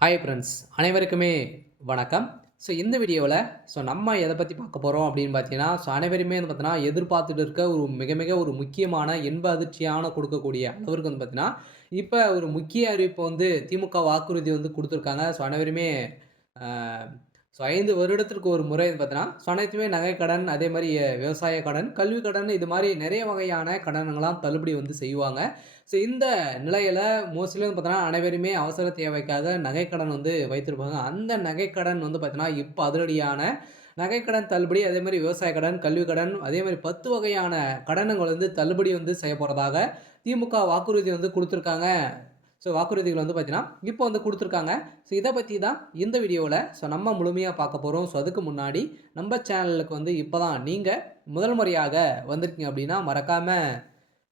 Hi friends அனைவருக்குமே வணக்கம். இந்த வீடியோவில் நம்ம எதை பற்றி பார்க்க போகிறோம் அப்படின்னு பார்த்தீங்கன்னா, அனைவருமே வந்து பார்த்தீங்கன்னா எதிர்பார்த்துட்டு இருக்க ஒரு மிக மிக ஒரு முக்கியமான இன்ப அதிர்ச்சியான கொடுக்கக்கூடிய அளவிற்கு வந்து பார்த்தீங்கன்னா, இப்போ ஒரு முக்கிய அறிவிப்பு வந்து திமுக வாக்குறுதி வந்து கொடுத்துருக்காங்க. அனைவருமே அ 5 வருடத்திற்கு ஒரு முறை வந்து பார்த்தீங்கன்னா, அனைத்துமே நகைக்கடன், அதே மாரி விவசாய கடன், கல்வி கடன் இது மாரி நிறைய வகையான கடன்கள்லாம் தள்ளுபடி வந்து செய்வாங்க. இந்த நிலையில மோஸ்ட்லி வந்து பார்த்தீங்கன்னா, அனைவருமே அவசர தேவைக்காக நகைக்கடன் வந்து வைத்திருப்பாங்க. அந்த நகைக்கடன் வந்து பார்த்தீங்கன்னா, இப்ப அதிரடியான நகைக்கடன் தள்ளுபடி, அதே மாரி விவசாய கடன், கல்வி கடன், அதே மாரி 10 வகையான கடன்கள் வந்து தள்ளுபடி வந்து செய்யப்போறதாக திமுக வாக்குறுதி வந்து குடுத்துருக்காங்க. வாக்குறுதிகள் வந்து பார்த்தீங்கன்னா, இப்போ வந்து குடுத்துருக்காங்க. இத பத்தி தான் இந்த வீடியோல நம்ம முழுமையா பார்க்க போறோம். அதுக்கு முன்னாடி நம்ம சேனலுக்கு வந்து இப்ப தான் நீங்க முதல் முறையாக வந்திருக்கீங்க அப்படின்னா, மறக்காம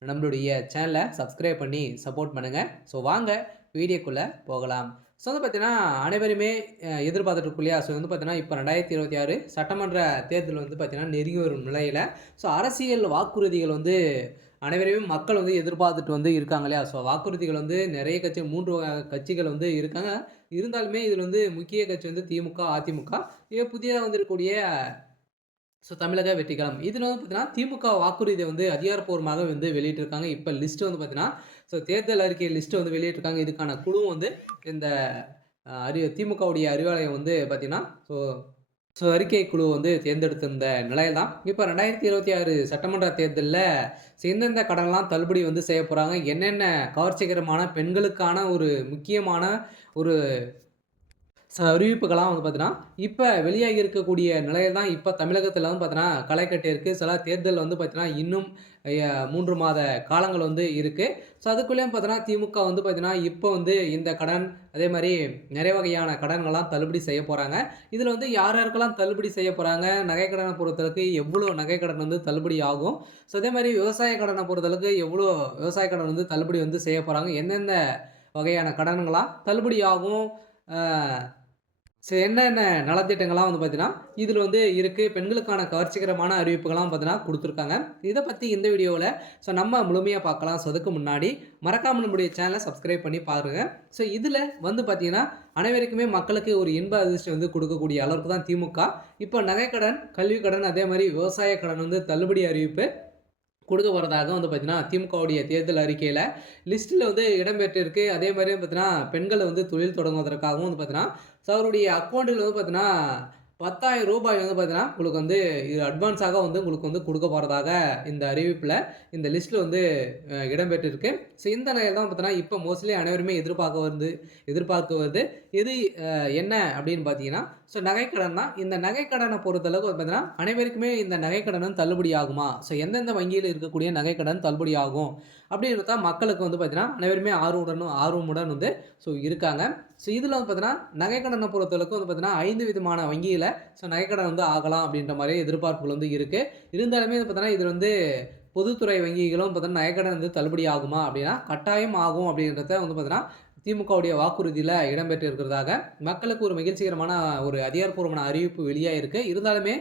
நம்மளுடைய சேனலை சப்ஸ்கிரைப் பண்ணி சப்போர்ட் பண்ணுங்க. வாங்க வீடியோக்குள்ள போகலாம். வந்து பார்த்தீங்கன்னா, அனைவருமே எதிர்பார்த்துட்டு இருக்கோம் இல்லையா? வந்து பார்த்தீங்கன்னா, இப்ப 2026 சட்டமன்ற தேர்தல் வந்து பார்த்தீங்கன்னா, நெருங்கி வரும் நிலையில, அரசியல் வாக்குறுதிகள் வந்து அனைவரையும் மக்கள் வந்து எதிர்பார்த்துட்டு வந்து இருக்காங்க இல்லையா? வாக்குறுதிகள் வந்து நெறைய கட்சி 3 கட்சிகள் வந்து இருக்காங்க. இருந்தாலுமே இதில வந்து முக்கிய கட்சி வந்து திமுக, அதிமுக. புதிதா வந்திருக்கக்கூடிய தமிழக வெற்றிக்கழகம். இதில வந்து பார்த்தீங்கன்னா, திமுக வாக்குறுதிய வந்து அதிகாரப்பூர்வமாக வந்து வெளியிட்டிருக்காங்க. இப்ப லிஸ்ட் வந்து பார்த்தீங்கன்னா, தேர்தல் அறிக்கை லிஸ்ட் வந்து வெளியிட்டிருக்காங்க. இதுக்கான குழுவும் வந்து இந்த திமுகவுடைய அறிவாலயம் வந்து பார்த்தீங்கன்னா, அறிக்கை குழு வந்து தேர்ந்தெடுத்திருந்த நிலையில தான், இப்ப 2026 சட்டமன்ற தேர்தல்ல எந்தெந்த கடன்லாம் தள்ளுபடி வந்து செய்ய போறாங்க, என்னென்ன கவர்ச்சிகரமான பெண்களுக்கான ஒரு முக்கியமான ஒரு அறிவிப்புகள்லாம் வந்து பார்த்தீங்கன்னா, இப்ப வெளியாகி இருக்கக்கூடிய நிலையில தான் இப்ப தமிழகத்தில வந்து பார்த்தீங்கன்னா, களை கட்டியிருக்கு. தேர்தல் வந்து பார்த்தீங்கன்னா, இன்னும் 3 மாத காலங்கள் வந்து இருக்கு. அதுக்குள்ளேயும் பார்த்தீங்கன்னா, திமுக வந்து பார்த்தீங்கன்னா, இப்ப வந்து இந்த கடன், அதே மாரி நிறைய வகையான கடன்கள்லாம் தள்ளுபடி செய்ய போறாங்க. இதுல வந்து யார் யாருக்கெல்லாம் தள்ளுபடி செய்ய போறாங்க, நகைக்கடன பொறுத்தளவுக்கு எவ்வளோ நகைக்கடன் வந்து தள்ளுபடி ஆகும். அதே மாரி விவசாய கடன பொறுத்தளவுக்கு எவ்வளோ விவசாய கடன் வந்து தள்ளுபடி வந்து செய்ய போறாங்க. எந்தெந்த வகையான கடன்கள்லாம் தள்ளுபடி ஆகும். அ என்னென்ன நலத்திட்டங்கள்லாம் வந்து பார்த்தீங்கன்னா, இதில வந்து இருக்கு. பெண்களுக்கான கவர்ச்சிகரமான அறிவிப்புகள்லாம் பார்த்தீங்கன்னா குடுத்துருக்காங்க. இத பத்தி இந்த வீடியோல நம்ம முழுமையா பார்க்கலாம். அதுக்கு முன்னாடி மறக்காம நம்முடைய சேனல சப்ஸ்கிரைப் பண்ணி பாருங்க. இதில வந்து பார்த்தீங்கன்னா, அனைவருக்குமே மக்களுக்கு ஒரு இன்ப அதிர்ச்சி வந்து குடுக்கக்கூடிய அளவுக்கு தான் திமுக. இப்போ நகைக்கடன், கல்வி கடன், அதே மாரி விவசாய கடன் வந்து தள்ளுபடி அறிவிப்பு குடுக்க போறதாக வந்து பார்த்தீங்கன்னா, திமுகவுடைய தேர்தல் அறிக்கையில லிஸ்ட்ல வந்து இடம்பெற்றிருக்கு. அதே மாரி பார்த்தீங்கன்னா, பெண்கள் வந்து தொழில் தொடங்குவதற்காகவும் வந்து பார்த்தீங்கன்னா, அவருடைய அக்கவுண்ட்ல வந்து பார்த்தீங்கன்னா, ரூ. 10,000 வந்து பார்த்தீங்கன்னா, உங்களுக்கு வந்து இது அட்வான்ஸாக வந்து உங்களுக்கு வந்து குடுக்க போறதாக இந்த அறிவிப்புல, இந்த லிஸ்ட்ல வந்து இடம்பெற்றிருக்கு. இந்த நிலையில தான் பார்த்தீங்கன்னா, இப்ப மோஸ்ட்லி அனைவருமே எதிர்பார்க்குவது எது என்ன அப்படின்னு பார்த்தீங்கன்னா, நகைக்கடன் தான். இந்த நகைக்கடன பொறுத்தளவுக்கு பார்த்தீங்கன்னா, அனைவருக்குமே இந்த நகைக்கடன் வந்து தள்ளுபடி ஆகுமா? எந்தெந்த வங்கியில இருக்கக்கூடிய நகைக்கடன் தள்ளுபடி ஆகும்? அப்படின்றது தான் மக்களுக்கு வந்து பார்த்தீங்கன்னா, அனைவருமே ஆர்வமுடன் வந்து இருக்காங்க. இதில வந்து பார்த்தீங்கன்னா, நகைக்கடன பொறுத்தளவுக்கு வந்து பார்த்தீங்கன்னா, 5 விதமான வங்கியில நகைக்கடன் வந்து ஆகலாம் அப்படின்ற மாரி எதிர்பார்ப்புகள் வந்து இருக்கு. இருந்தாலுமே வந்து பார்த்தீங்கன்னா, இது வந்து பொதுத்துறை வங்கிகளும் பார்த்தீங்கன்னா, நகைக்கடன் வந்து தள்ளுபடி ஆகுமா? அப்படின்னா, கட்டாயம் ஆகும் அப்படின்றத வந்து பார்த்தீங்கன்னா, திமுகவுடைய வாக்குறுதியில இடம்பெற்று இருக்கிறதாக மக்களுக்கு ஒரு மகிழ்ச்சிகரமான ஒரு அதிகாரப்பூர்வமான அறிவிப்பு வெளியாயிருக்கு. இருந்தாலுமே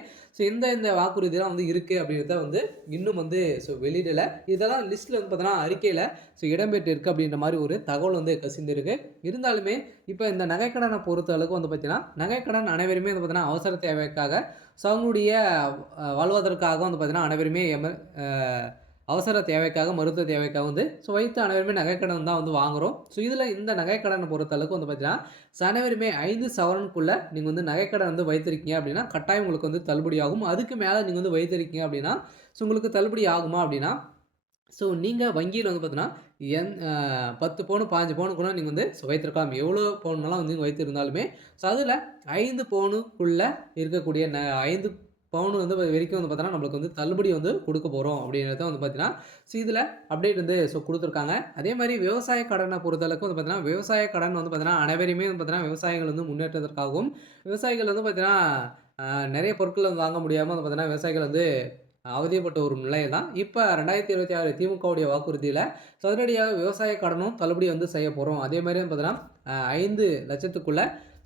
இந்த வாக்குறுதிலாம் வந்து இருக்கு அப்படின்றத வந்து இன்னும் வந்து வெளியிடல. இதெல்லாம் லிஸ்ட்ல வந்து பார்த்தீங்கன்னா, அறிக்கையில இடம்பெற்று இருக்கு அப்படின்ற மாரி ஒரு தகவல் வந்து கசிந்திருக்கு. இருந்தாலுமே இப்ப இந்த நகைக்கடன பொறுத்த அளவுக்கு வந்து பார்த்தீங்கன்னா, நகைக்கடன் அனைவருமே வந்து பார்த்தீங்கன்னா, அவசர தேவைக்காக அவங்களுடைய வாழ்வதற்காக வந்து பார்த்தீங்கன்னா, அனைவருமே அ அவசர தேவைக்காக, மருத்துவ தேவைக்காக வந்து வைத்து அனைவருமே நகைக்கடன் தான் வந்து வாங்குறோம். இதில இந்த நகைக்கடன பொறுத்த அளவுக்கு வந்து பார்த்தீங்கன்னா, அனைவருமே 5 சவரனுக்குள்ள நீங்க வந்து நகைக்கடன் வந்து வைத்திருக்கீங்க அப்படின்னா, கட்டாயம் உங்களுக்கு வந்து தள்ளுபடி ஆகும். அதுக்கு மேல நீங்க வந்து வைத்திருக்கீங்க அப்படின்னா, உங்களுக்கு தள்ளுபடி ஆகுமா அப்படின்னா, நீங்க வங்கியில வந்து பார்த்தீங்கன்னா, 10 பவுனு, 15 பவுனு கூட நீங்க வந்து வைத்திருக்கலாம். எவ்வளோ பவுன்லாம் வந்து நீங்க வைத்திருந்தாலுமே, அதில 5 பவுனுக்குள்ள இருக்கக்கூடிய 5 பவுன் வந்து வரைக்கும் வந்து பார்த்தீங்கன்னா, நம்மளுக்கு வந்து தள்ளுபடி வந்து குடுக்க போறோம் அப்படின்றத வந்து பார்த்தீங்கன்னா, இதில அப்டேட் வந்து குடுத்துருக்காங்க. அதே மாரி விவசாய கடன பொறுத்தளவுக்கு வந்து பார்த்தீங்கன்னா, விவசாய கடன் வந்து பார்த்தீங்கன்னா, அனைவரையுமே வந்து பார்த்தீங்கன்னா, விவசாயிகள் வந்து முன்னேற்றத்திற்காகவும், விவசாயிகள் வந்து பார்த்தீங்கன்னா, அ நெறைய பொருட்கள் வந்து வாங்க முடியாம வந்து பார்த்தீங்கன்னா, விவசாயிகள் வந்து அவதிப்பட்ட ஒரு நிலை தான். இப்ப 2026 திமுகவுடைய வாக்குறுதியில சதுரடியாக விவசாய கடனும் தள்ளுபடி வந்து செய்ய போறோம். அதே மாரி வந்து பார்த்தீங்கன்னா, 5,00,000க்குள்ள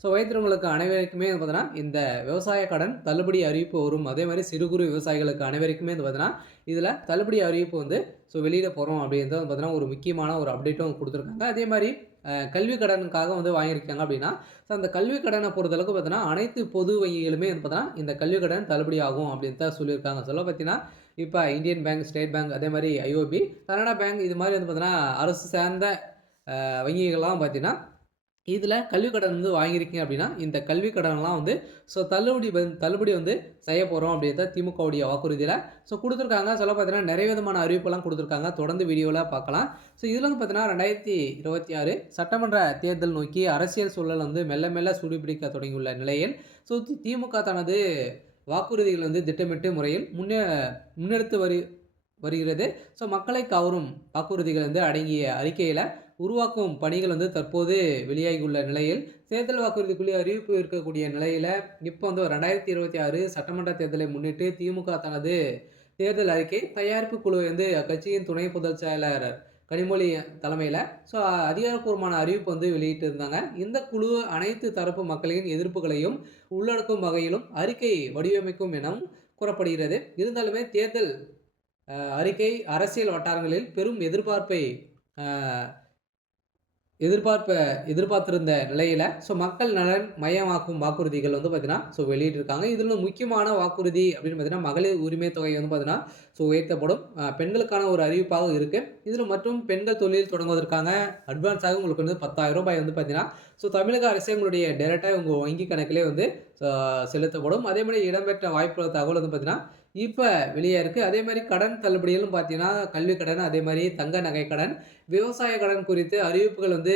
வைத்திருக்கிறவங்களுக்கு அனைவருக்குமே வந்து பார்த்தீங்கன்னா, இந்த விவசாய கடன் தள்ளுபடி அறிவிப்பு வரும். அதே மாரி சிறு குறு விவசாயிகளுக்கு அனைவருக்குமே வந்து பார்த்தீங்கன்னா, இதில தள்ளுபடி அறிவிப்பு வந்து வெளியிட போறோம் அப்படின்றது வந்து பார்த்தீங்கன்னா, ஒரு முக்கியமான ஒரு அப்டேட்டும் குடுத்துருக்காங்க. அதே மாரி கல்வி கடனுக்காக வந்து வாங்கியிருக்காங்க அப்படின்னா, ஸோ அந்த கல்வி கடன பொறுத்தளவுக்கு பார்த்தீங்கன்னா, அனைத்து பொது வங்கிகளுமே வந்து பார்த்தீங்கன்னா, இந்த கல்வி கடன் தள்ளுபடி ஆகும் அப்படின்னு தான் சொல்லியிருக்காங்க. சொல்ல பார்த்தீங்கன்னா, இப்ப இந்தியன் பேங்க், ஸ்டேட் பேங்க் அதே மாரி ஐஓபி, கனரா பேங்க் இது மாரி வந்து பார்த்தீங்கன்னா, அரசு சார்ந்த வங்கிகள்லாம் பார்த்தீங்கன்னா, இதில கல்வி கடன் வந்து வாங்கியிருக்கீங்க அப்படின்னா, இந்த கல்வி கடன்லாம் வந்து தள்ளுபடி வந்து செய்ய போறோம் அப்படின்றத திமுகவுடைய வாக்குறுதியில குடுத்துருக்காங்க. சொல்ல பார்த்தீங்கன்னா, நெறைய விதமான அறிவிப்பெல்லாம் குடுத்துருக்காங்க. தொடர்ந்து வீடியோல பார்க்கலாம். இதில வந்து பார்த்தீங்கன்னா, 2026 சட்டமன்ற தேர்தல் நோக்கி அரசியல் சூழல் வந்து மெல்ல மெல்ல சூடுபிடிக்க தொடங்கியுள்ள நிலையில், திமுக தனது வாக்குறுதிகள் வந்து திட்டமிட்டு முறையில் முன்னெடுத்து வருகிறது. மக்களை கவரும் வாக்குறுதிகள் வந்து அடங்கிய அறிக்கையில உருவாக்கும் பணிகள் வந்து தற்போது வெளியாகியுள்ள நிலையில், தேர்தல் வாக்குறுதிக்குள்ளே அறிவிப்பு இருக்கக்கூடிய நிலையில, இப்போ வந்து 2026 சட்டமன்ற தேர்தலை முன்னிட்டு திமுக தனது தேர்தல் அறிக்கை தயாரிப்பு குழுவை வந்து அக்கட்சியின் துணை பொதுச் செயலர் கனிமொழி தலைமையில அதிகாரப்பூர்வமான அறிவிப்பு வந்து வெளியிட்டிருந்தாங்க. இந்த குழு அனைத்து தரப்பு மக்களின் எதிர்ப்புகளையும் உள்ளடக்கும் வகையிலும் அறிக்கை வடிவமைக்கும் எனவும் கூறப்படுகிறது. இருந்தாலுமே தேர்தல் அறிக்கை அரசியல் வட்டாரங்களில் பெரும் எதிர்பார்ப்பை அ எதிர்பார்ப்ப எதிர்பார்த்திருந்த நிலையில, மக்கள் நலன் மையமாக்கும் வாக்குறுதிகள் வந்து பார்த்தீங்கன்னா, வெளியிட்டிருக்காங்க. இதில முக்கியமான வாக்குறுதி அப்படின்னு பார்த்தீங்கன்னா, மகளிர் உரிமை தொகை வந்து பார்த்தீங்கன்னா, உயர்த்தப்படும். பெண்களுக்கான ஒரு அறிவிப்பாக இருக்கு. இதில மற்றும் பெண்கள் தொழில் தொடங்குவதற்கான அட்வான்ஸாக உங்களுக்கு வந்து ரூ. 10,000 வந்து பார்த்தீங்கன்னா, தமிழக அரசே உங்களுடைய டைரக்ட்டா உங்க வங்கி கணக்கிலே வந்து செலுத்தப்படும். அதேமாரி இடம்பெற்ற வாய்ப்புள்ள தகவல் வந்து பார்த்தீங்கன்னா, இப்ப வெளியா இருக்கு. அதேமாரி கடன் தள்ளுபடிகளும் பார்த்தீங்கன்னா, கல்வி கடன், அதேமாரி தங்க நகை கடன், விவசாய கடன் குறித்து அறிவிப்புகள் வந்து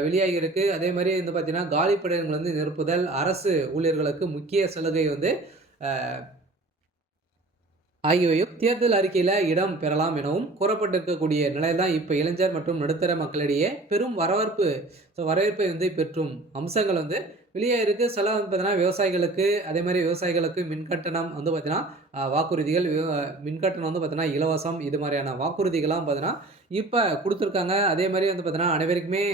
வெளியாகி இருக்கு. அதேமாரி வந்து பார்த்தீங்கன்னா, காலி பணியிடங்கள் வந்து நிரப்புதல், அரசு ஊழியர்களுக்கு முக்கிய சலுகை வந்து அ ஆகியவையும் தேர்தல் அறிக்கையில இடம் பெறலாம் எனவும் கூறப்பட்டிருக்கக்கூடிய நிலையில் தான் இப்ப இளைஞர் மற்றும் நடுத்தர மக்களிடையே பெரும் வரவேற்பை வந்து பெற்றும் அம்சங்கள் வந்து வெளியாயிருக்கு. சில வந்து பார்த்தீங்கன்னா, விவசாயிகளுக்கு அதேமாரி விவசாயிகளுக்கு மின்கட்டணம் வந்து பார்த்தீங்கன்னா, வாக்குறுதிகள் மின்கட்டணம் வந்து பார்த்தீங்கன்னா, இலவசம் இது மாரியான வாக்குறுதிகள்லாம் பார்த்தீங்கன்னா, இப்ப குடுத்துருக்காங்க. அதேமாரி வந்து பார்த்தீங்கன்னா, அனைவருக்குமே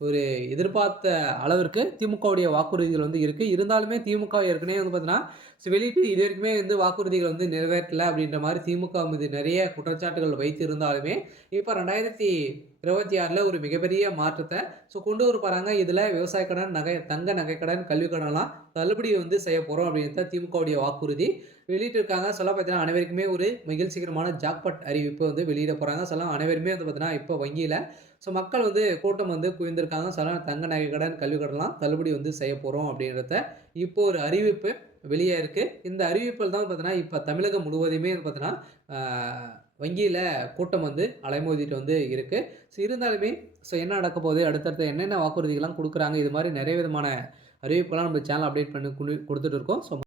ஒரு எதிர்பார்த்த அளவிற்கு திமுகவுடைய வாக்குறுதிகள் வந்து இருக்கு. இருந்தாலுமே திமுக ஏற்கனவே வந்து பார்த்தீங்கன்னா, வெளியிட்டு இதுவரைக்குமே வந்து வாக்குறுதிகள் வந்து நிறைவேற்றல அப்படின்ற மாரி திமுக மீது நெறைய குற்றச்சாட்டுகள் வைத்திருந்தாலுமே, இப்ப 2026ல ஒரு மிகப்பெரிய மாற்றத்த கொண்டு வர போறாங்க. இதுல விவசாய கடன், தங்க நகை கடன், கல்வி கடன்லாம் தள்ளுபடி வந்து செய்ய போறோம் அப்படின்றத திமுகவுடைய வாக்குறுதி வெளியிட்டிருக்காங்க. சொல்ல பார்த்தீங்கன்னா, அனைவருக்குமே ஒரு மகிழ்ச்சிகரமான ஜாக்பாட் அறிவிப்பு வந்து வெளியிட போறாங்க. அனைவருமே வந்து பார்த்தீங்கன்னா, இப்போ வங்கியில மக்கள் வந்து கூட்டம் வந்து குவிந்திருக்காங்க. தங்க நகை கடன், கல்வி கடன்லாம் தள்ளுபடி வந்து செய்ய போறோம் அப்படின்றத இப்போ ஒரு அறிவிப்பு வெளியா இருக்கு. இந்த அறிவிப்பில் தான் பார்த்தீங்கன்னா, இப்ப தமிழகம் முழுவதுமே பார்த்தீங்கன்னா, வங்கியில கூட்டம் வந்து அலைமோதிட்டு வந்து இருக்கு. இருந்தாலுமே என்ன நடக்க போகுது? அடுத்தடுத்து என்னென்ன வாக்குறுதிகள்லாம் குடுக்குறாங்க? இது மாரி நெறைய விதமான அறிவிப்புலாம் நம்ம சேனல் அப்டேட் பண்ணி குடுத்துட்டு இருக்கோம்.